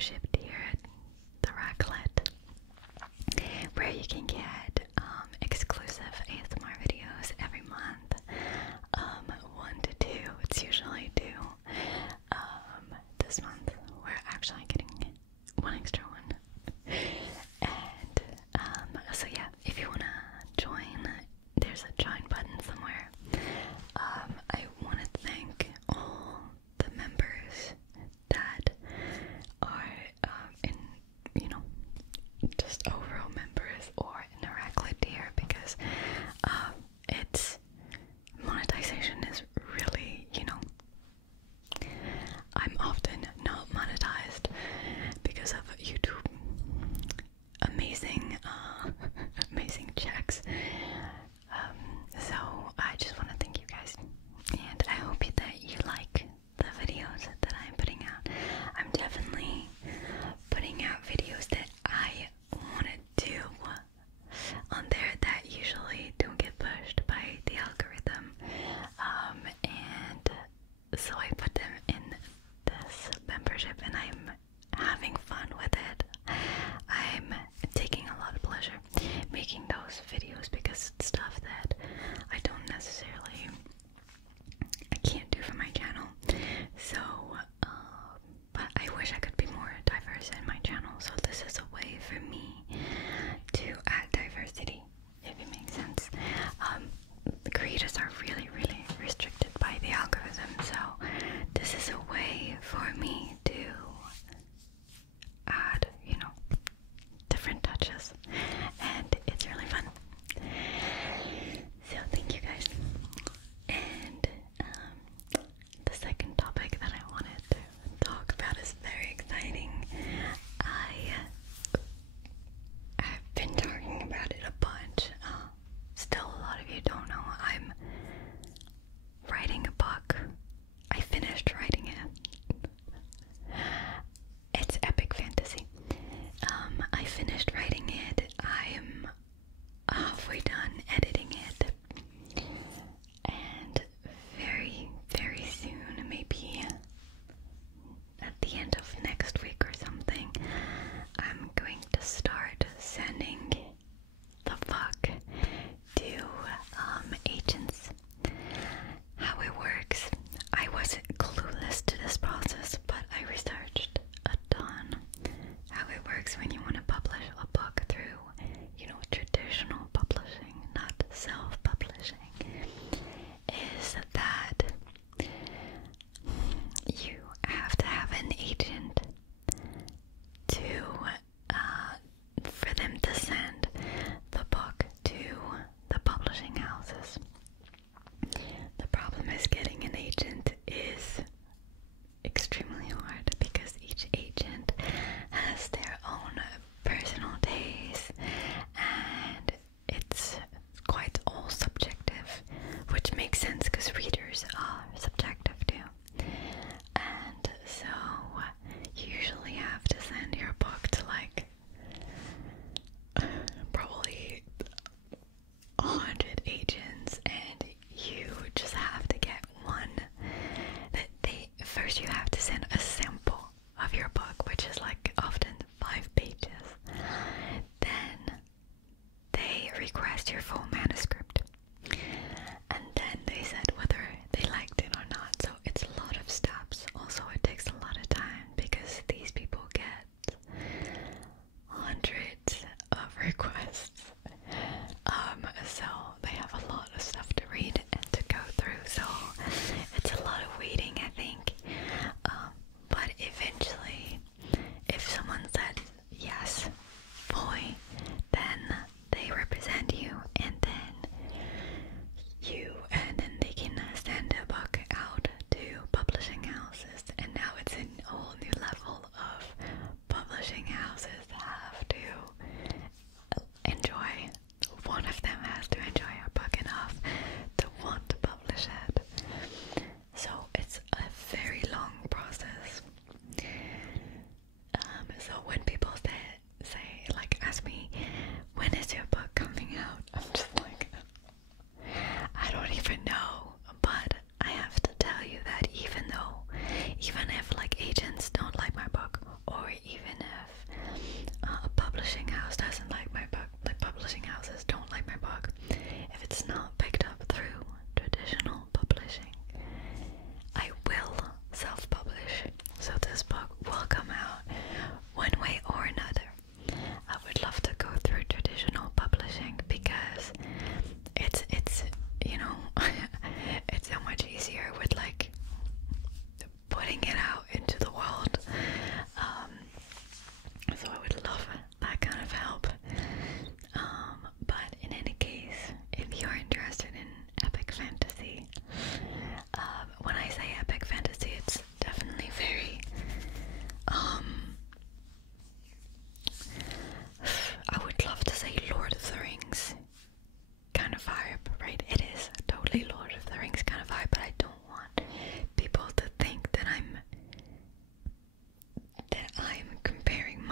membership tier, the Raclette, where you can get exclusive ASMR videos every month. 1 to 2, it's usually 2. This month we're actually getting 1 extra one. And so yeah, if you wanna join, there's a join button somewhere. I want to thank all the members that are in, just overall members or in the Raclette tier, because it's monetization is really, I'm often not monetized because of YouTube. Amazing, amazing checks. So I just want to thank you guys, and I hope that you like the videos that I'm putting out. I'm definitely putting out videos that I want to do on there that usually don't get pushed by the algorithm, and so I put them in this membership, and I'm having fun with it. I'm taking a lot of pleasure making those videos because it's stuff that I don't necessarily, I can't do for my channel. So, but I wish I could be more diverse in my channel. So this is a way for me to add diversity, if it makes sense. The creators are really, really restricted by the algorithm, so this is a way for me to add,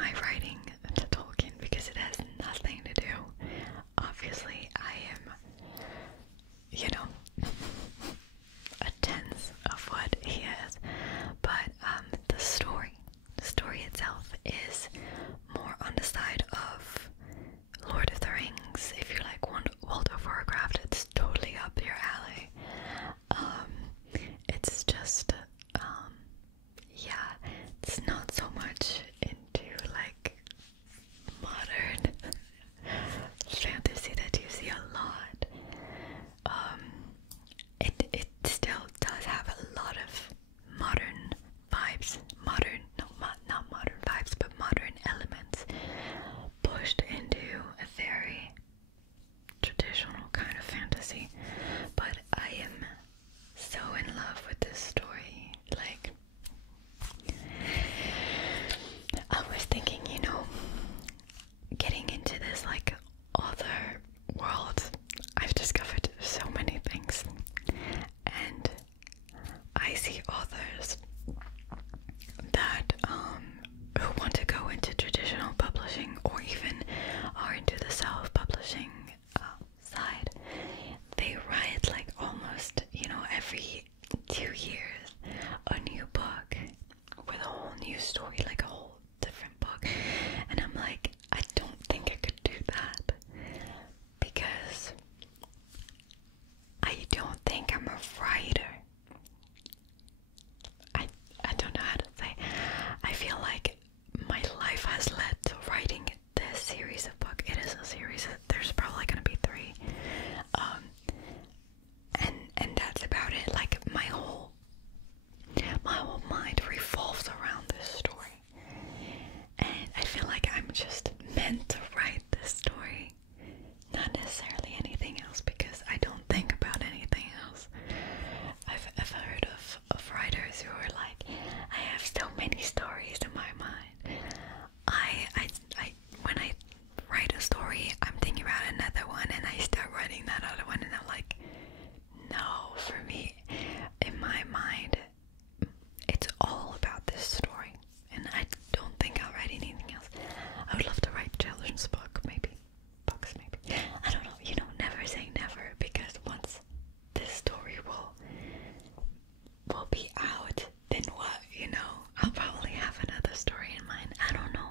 my writing to Tolkien because it has nothing to do. Obviously, I am, you know, a tenth of what he is, but the story itself is more on the side of Lord of the Rings. If you like World of Warcraft, it's totally up your alley. It's just, yeah, it's not so much into like modern fantasy that you see a lot. It still does have a lot of modern vibes, not modern vibes, but modern elements pushed into a very traditional kind of fantasy. But I am so in love with this story. Like, I was thinking, you know, getting into this like other world, I've discovered so many things, and I see authors that who want to go into traditional publishing or even are into the self-publishing side. They write like almost, you know, every 2 years a new book with a whole new story, like a whole different book. And I'm like, I don't think I could do that because I don't think I'm a writer. I don't know how to say. I feel like my life has led to writing this series of books. It is a series. There's probably gonna be 3. And that's about it. Like my whole mind revolves around this story. And I feel like I'm just meant to write this story. Not necessarily anything else, because I don't think about anything else. I've heard of writers who are like, I have so many stories in my mind. I when I write a story, I'm thinking about another one, and I start writing that other one, and I'm like, no, for me, in my mind, it's all about this story, and I don't think I'll write anything else. I would love to write a children's book, maybe. Books, maybe. I don't know, you know, never say never, because once this story will be out, then what, you know? I'll probably have another story in mind. I don't know.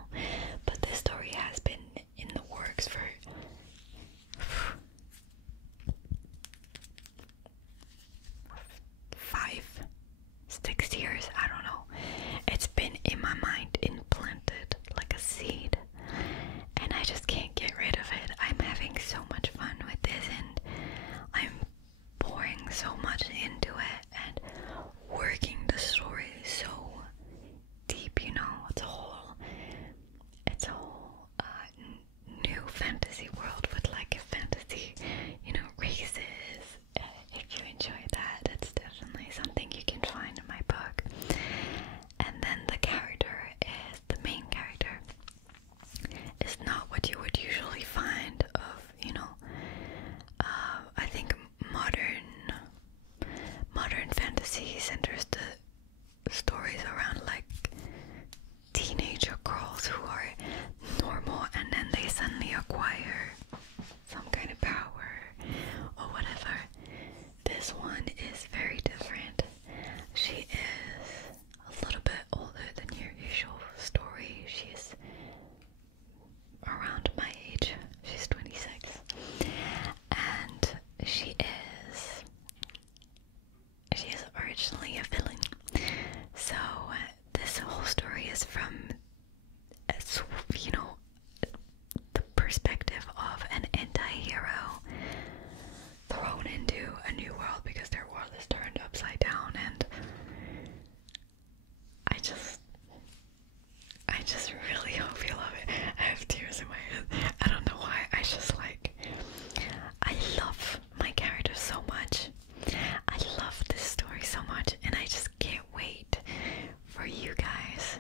But this story has been in the works for 5, 6 years. I don't know. It's been in my mind, implanted like a seed, and I just can't get rid of it. I'm having so much fun with this, and I'm pouring so much into it and working the story so deep, you know. It's a whole new fantasy world with like fantasy, you know, races. If you enjoy that, that's definitely something you can find in my book. And then the main character is not what you would usually find of, you know, I think modern fantasy centers the stories around like teenager girls who are normal, and then they suddenly acquire some kind of power or whatever. This one is very different. She is a little bit older than your usual story. She's around my age. She's 26. And she is originally a villain. So this whole story is from, you know, the perspective of an anti-hero thrown into a new world because their world is turned upside down, and I just really hope you love it. I have tears in my head. I don't know why. I love my characters so much. I love this story so much, and I just can't wait for you guys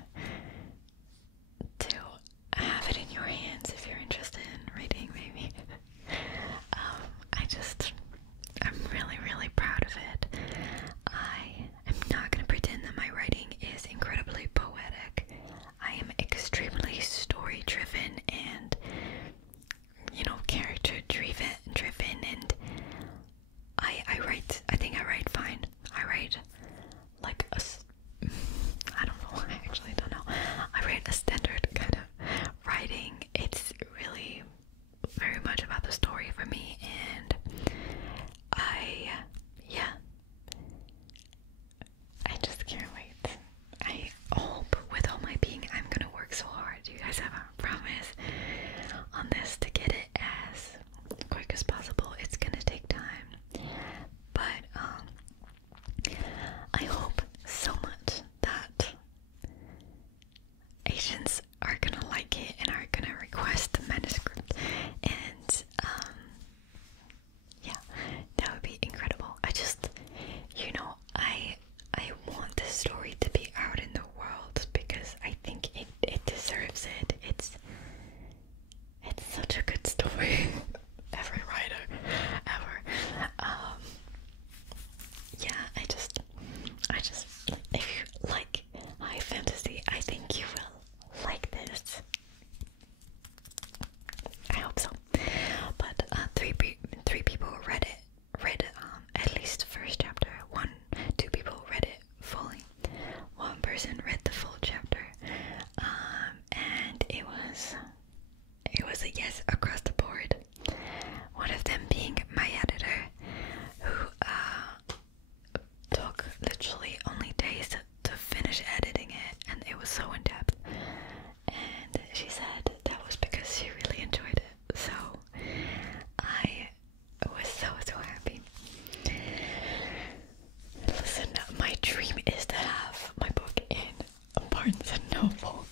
Noble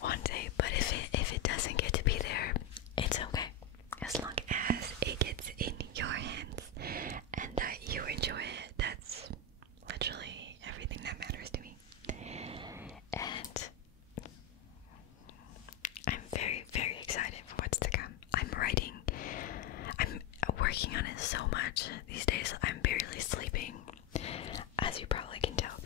one day. But if it doesn't get to be there, it's okay. As long as it gets in your hands and that you enjoy it, that's literally everything that matters to me. And I'm very, very excited for what's to come. I'm working on it so much these days. I'm barely sleeping, as you probably can tell.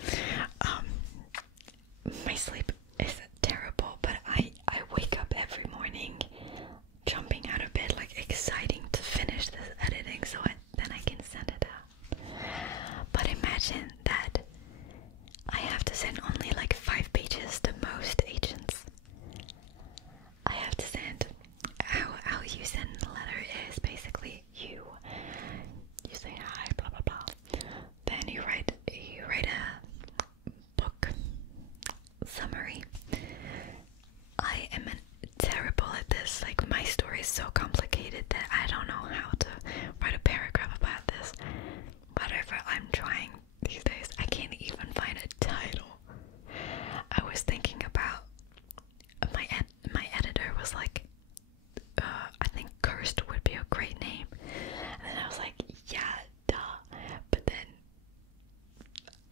My sleep is terrible, but I wake up every morning jumping out of bed, like exciting to finish this editing so then I can send it out. But imagine that I have to send only like 5 pages to most agents. I have to send, how you send a letter is basically you say hi, blah blah blah. Then you write a book summary. I am terrible at this. Like, my story is so complicated that I don't know how to write a paragraph about this. Whatever, I'm trying these days. I can't even find a title. I was thinking about my editor was like, I think Cursed would be a great name. And then I was like, yeah, duh. But then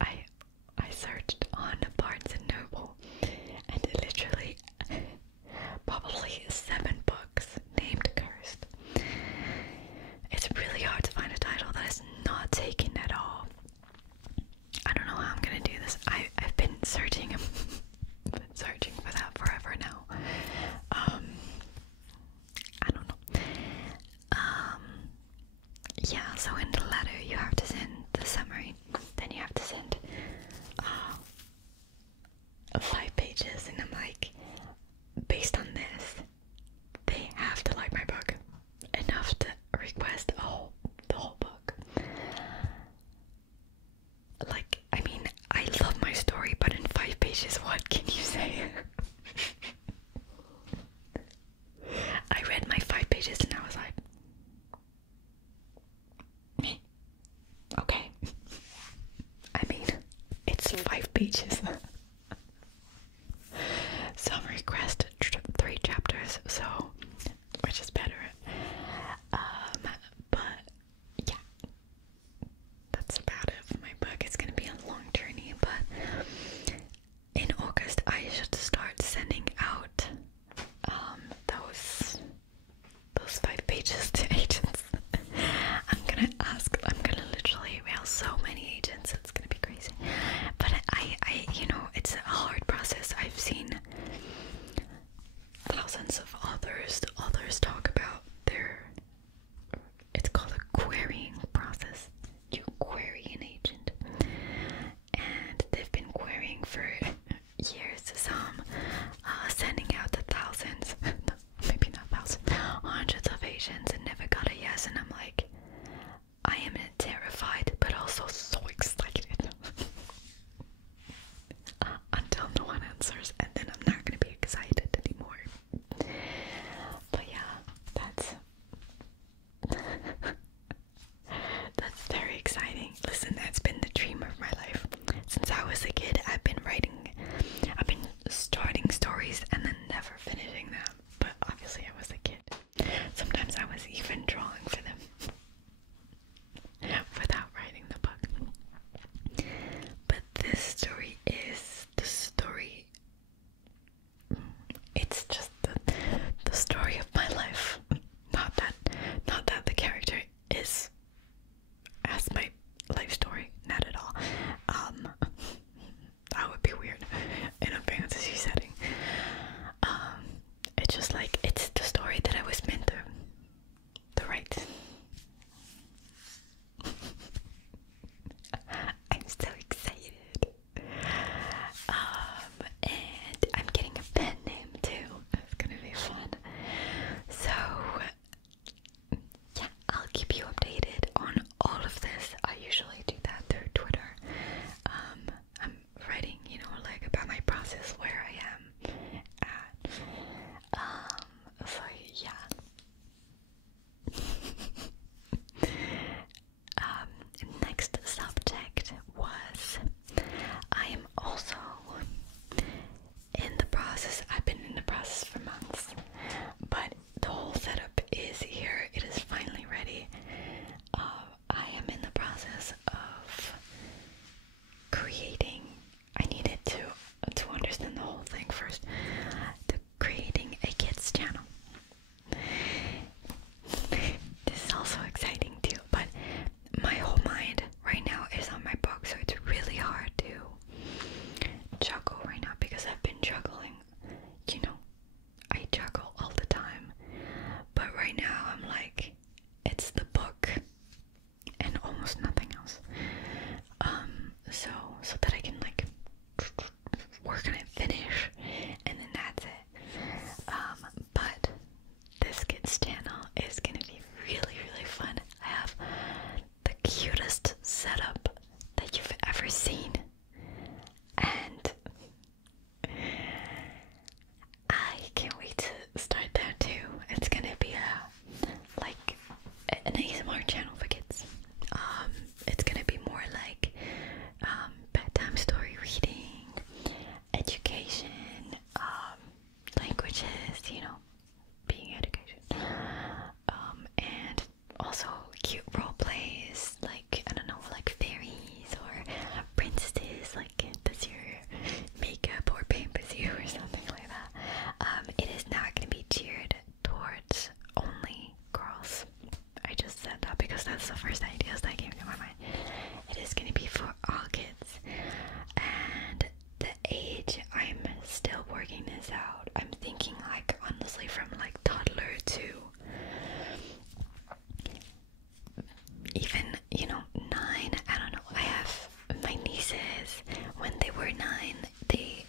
I searched on Barnes and Noble, and literally probably 7 books named Cursed. It's really hard to find a title that is not taken at all. I don't know how I'm gonna do this. I've been searching for that forever now. I don't know. Yeah, so in the letter you have to send the summary, then you have to send 5 pages, and I'm like, based on this, they have to like my book enough to request the whole book. Like, I mean, I love my story, but in 5 pages, what can you say? I read my 5 pages and I was like, meh, okay. I mean, it's 5 pages. Some request 3 chapters, so, which is better. But yeah, that's about it for my book. It's gonna be a long journey, but in August I should start sending out those 5 pages to agents. I'm gonna literally mail so many agents, it's gonna be crazy. But I you know, it's a hard process. I've seen thousands of authors talk about it's called a querying process. You query an agent, and they've been querying for years. Some sending out to thousands, maybe not thousands, hundreds of agents, and never got a yes. And I'm like, I am terrified, but also so excited until no one answers, and then I'm not gonna be excited anymore. But yeah, that's very exciting. Listen, that's been the dream of my life. Since I was a kid, I've been starting stories and then never finishing them. But obviously I was a kid. Sometimes I was even drawing for them without writing the book. But this story is the story juggling. You know, I juggle all the time, but right now I'm like, it's the book and almost nothing else. So that I can like work on it, finish, and then that's it. But this kids channel is gonna be really, really fun. I have the cutest setup that you've ever seen, and I can't wait to start that too. It's gonna be like an ASMR channel for kids. It's gonna be more like bedtime story reading, education, languages, you know, being education, and also cute role plays, like, I don't know, like fairies or princesses, like does your makeup or pampers you or something like that. It is not going to be geared towards only girls. I just said that because that's the first ideas that came to my mind. It is going to be for all kids, and the age, I'm still working this out. I'm thinking like honestly from like toddler to even, you know, 9. I don't know. I have my nieces, when they were 9, they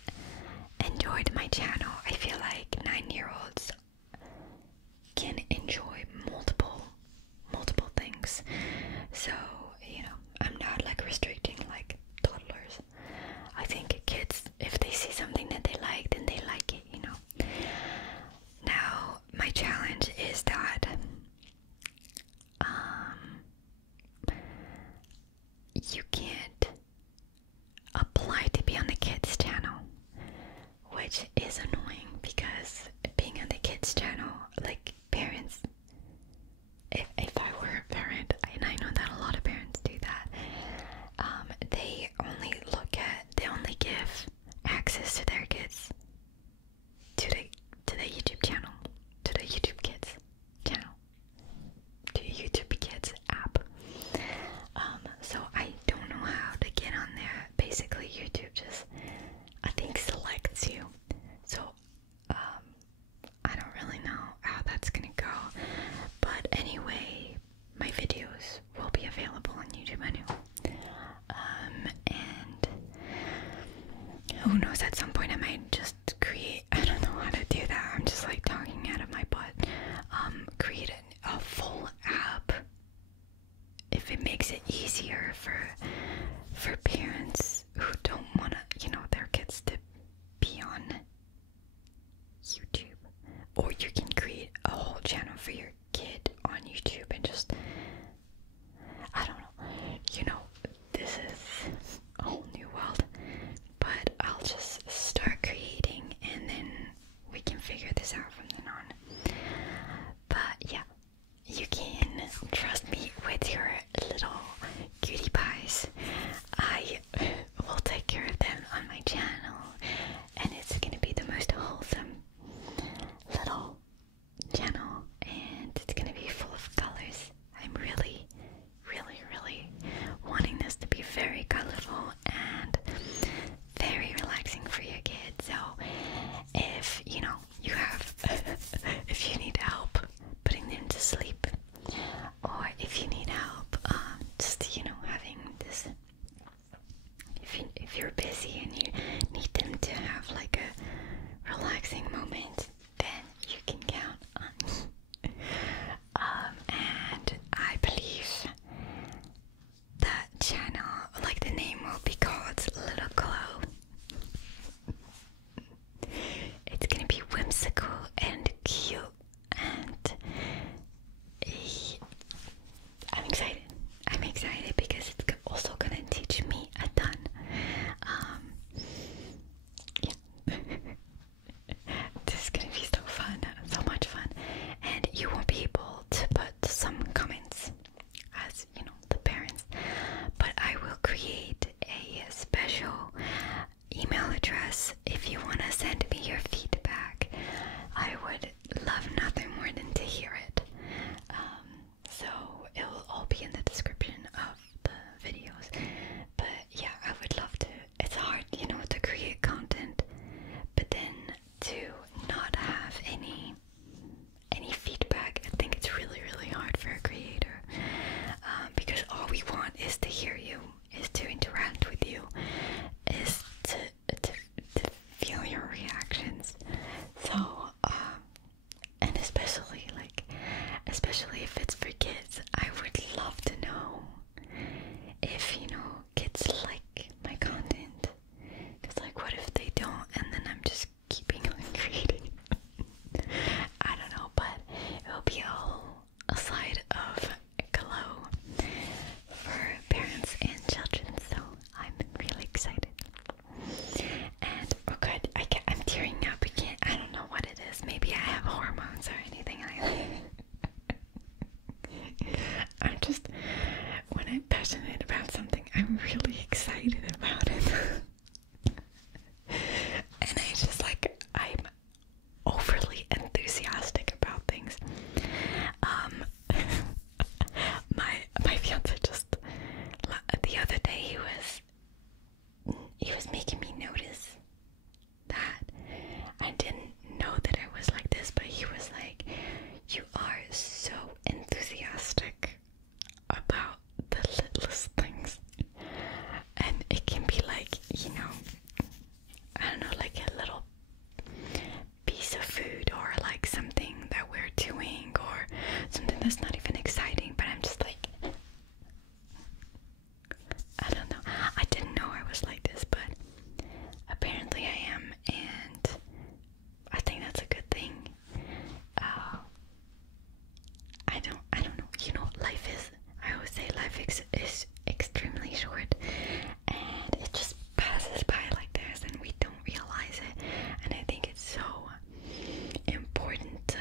enjoyed my channel. I feel like 9-year-olds can enjoy multiple things. So, you know, I'm not like restricting like toddlers. I think kids, if they see something that they like, then they like it, you know. Now, my challenge is that you can't apply to be on the kids channel, which is annoying because being on the kids channel, like parents, if I were a parent, and I know that a lot of parents do that, they only give access to their kids to the YouTube channel, to the YouTube Kids channel, to the YouTube Kids app. So I don't know how to get on there. Basically, YouTube just, I think, selects you. So I don't really know how that's gonna go. But anyway, my videos will be available on YouTube anyway. And who knows, at some point I might just create, I don't know how to do that, I'm just like talking out of my butt, create a full app if it makes it easier for parents who don't want to, you know, their kids to be on YouTube. Or you can create a whole channel for your kid on YouTube and just, I don't know, you know, this is a whole new world. But I'll just start creating and then we can figure this out from then on. But yeah, you can trust me with your little cutie pies. I will take care of them on my channel, and it's gonna be the most wholesome little channel, and it's gonna be full of colors. I'm really, really, really wanting this to be very colorful and very relaxing for your kids. So if, you know, you have I didn't know that I was like this, but he was like, you are so enthusiastic about the littlest things. And it can be like, you know, I don't know, like a little piece of food or like something that we're doing or something that's not even exciting, but I'm just like, I don't know. I didn't know I was like this, but apparently I am, and I think that's a good thing. I don't know. You know, life is. I always say life is extremely short, and it just passes by like this, and we don't realize it. And I think it's so important to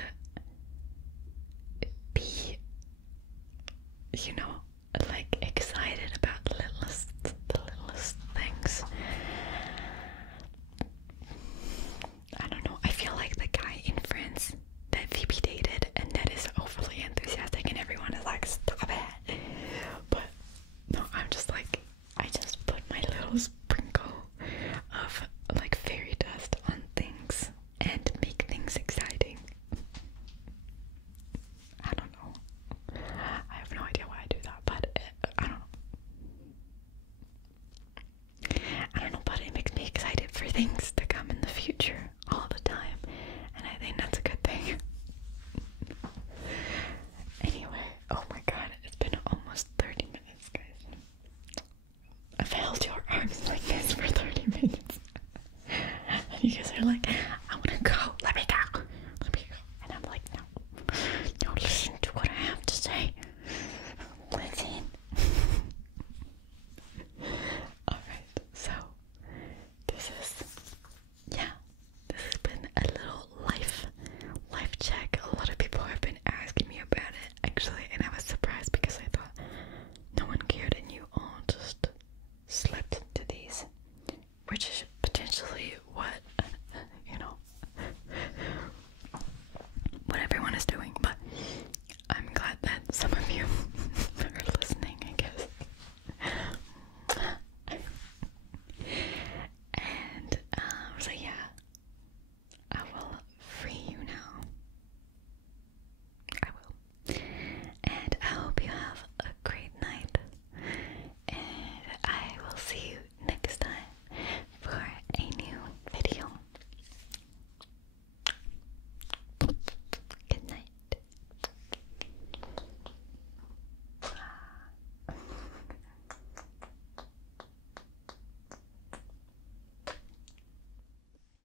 be, you know, like excited about the littlest things. I don't know. I feel like the guy in Friends that Phoebe dated, and that is overly enthusiastic, and everyone is like, "Stop it!" But no, I'm just like, I just put my little sprinkle of like fairy dust on things and make things exciting. I don't know. I have no idea why I do that, but I don't know. I don't know, but it makes me excited for things to come in the future all the time, and I think that's a good thing. Anyway, oh my god, it's been almost 30 minutes, guys. I've held your arms like this for 30 minutes. And you guys are like,